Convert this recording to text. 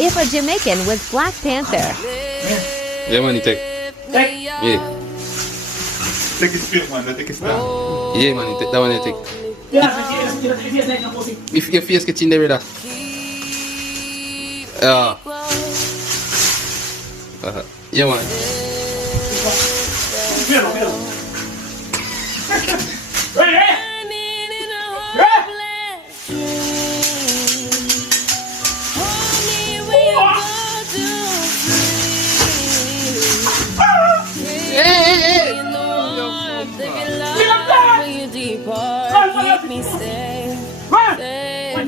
If a Jamaican was Black Panther, Yeah, man, you take. Take. Yeah. Take his pill, man. Take his stand. Yeah, man, you take. That one you take. Yeah, if you take a pussy. If your face gets in there with that. Yeah, man. Pero. Keep me safe. Safe.